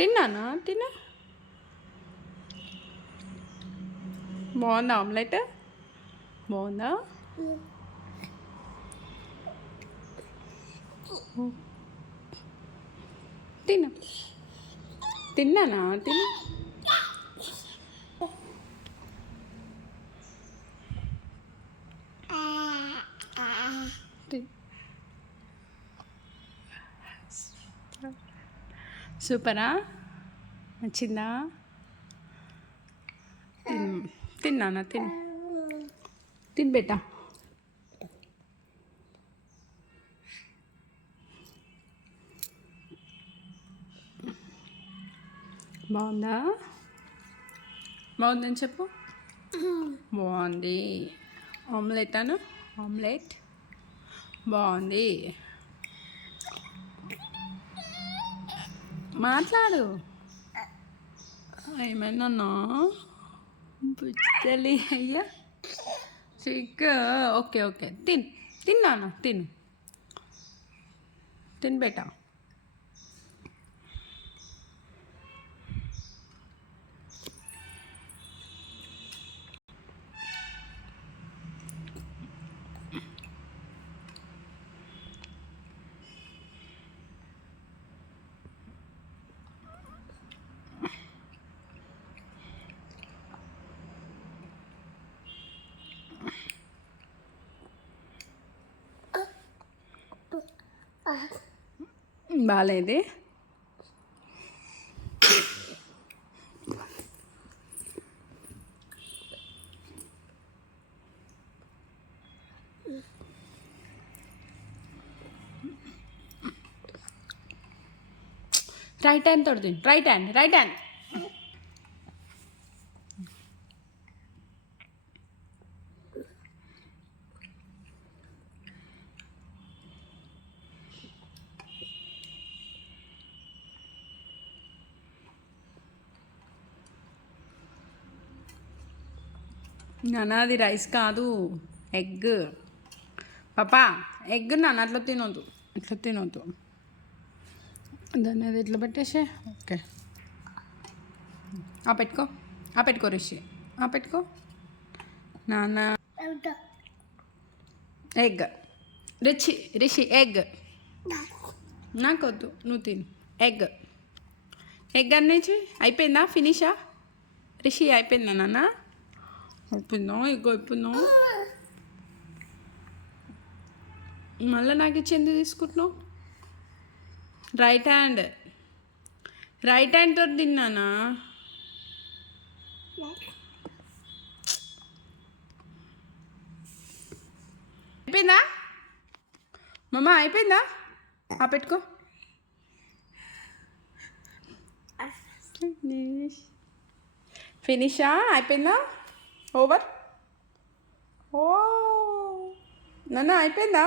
తిన్నానా? తిన్నా. బాగుందా ఆమ్లెట్? బాగుందా? తిన్నా తిన్నానా? తిన్నా తిన్. సూపరా? నచ్చిందా? తిన్ తిన్నానా తిన్ తిన్. బేటా బాగుందా? బాగుందని చెప్పు. బాగుంది. ఆమ్లెట్ అను ఆమ్లెట్. బాగుంది. మాట్లాడు. ఏమైనా బుచ్చలి అయ్యా. చిక్ ఓకే ఓకే. తిన్. తిన్నాను? తిను. తిన్ బేటా బాగాలేదే. రైట్ హ్యాండ్ తోడు రైట్ హ్యాండ్ రైట్ హ్యాండ్ నాన్న అది రైస్ కాదు. ఎగ్. పాపా ఎగ్ నాన్న అట్లా తినొద్దు. ఇట్లా తినొద్దు. దాన్ని అది ఇట్లా పెట్టేసే? ఓకే. ఆ పెట్టుకో. ఆ పెట్టుకో రిషి. ఆ పెట్టుకో. నాన్న. ఎగ్. రిచి రిషి ఎగ్. నాకొద్దు. నువ్వు తిను. ఎగ్. ఎగ్ అనేసి అయిపోయిందా? ఫినిషా? రిషి అయిపోయిందా నాన్న? అయిపోయిందా ఇగో అయిపోయిందా మళ్ళీ నాకు ఇచ్చి ఎందుకు తీసుకుంటున్నావు? రైట్ హ్యాండ్ రైట్ హ్యాండ్తో తిన్నానా? అయిపోయిందా? మమ్మ అయిపోయిందా? ఆ పెట్టుకో. ఫినిష్ ఫినిషా అయిపోయిందా? ఓవర్ ఓ నాన్న అయిపోయిందా?